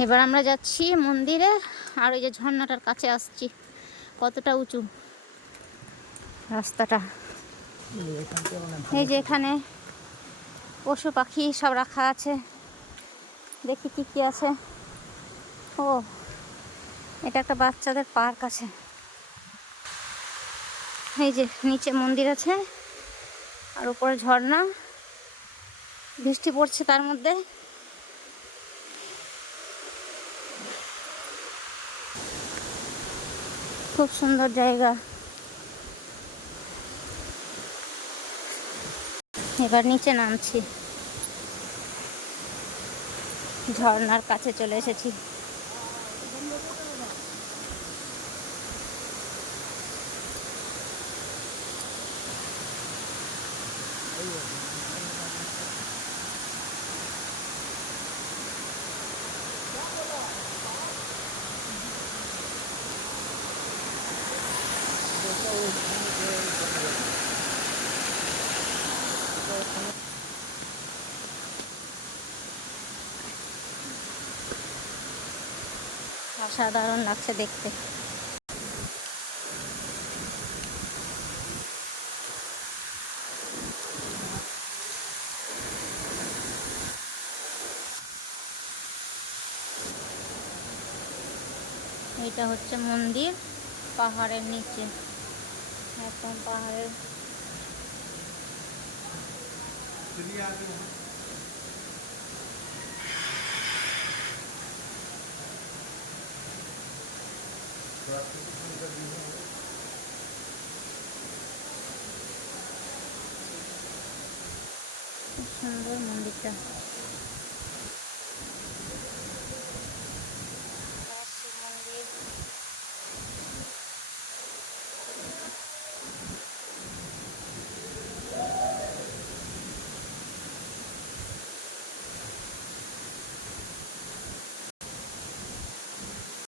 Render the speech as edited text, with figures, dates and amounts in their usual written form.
এবার আমরা যাচ্ছি মন্দিরে, আর ওই যে ঝর্ণাটার কাছে আসছি। কতটা উঁচু রাস্তাটা। এই যে এখানে পশু পাখি সব রাখা আছে, দেখি কি কি আছে। ও, এটা একটা বাচ্চাদের পার্ক আছে। এই যে নিচে মন্দির আছে আর উপরে ঝর্ণা, বৃষ্টি পড়ছে তার মধ্যে। খুব সুন্দর জায়গা। এবার নিচে নামছি, ঝর্ণার কাছে চলে এসেছি। অসাধারণ লাগছে দেখতে। এটা হচ্ছে মন্দির, পাহাড়ের নিচে, একদম পাহাড়ের। খুব সুন্দর মন্দিরটা।